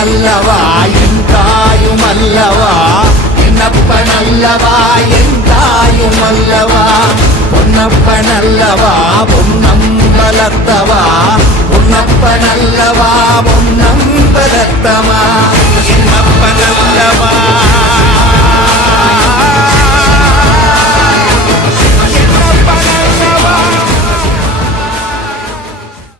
நல்லவா என் தாயும் அல்லவா என்னப்ப நல்லவா என் தாயும் அல்லவா பொன்னப்ப நல்லவா பொன்னம்பலத்தவா பொன்னப்ப நல்லவா பொன்னம்பலத்தமா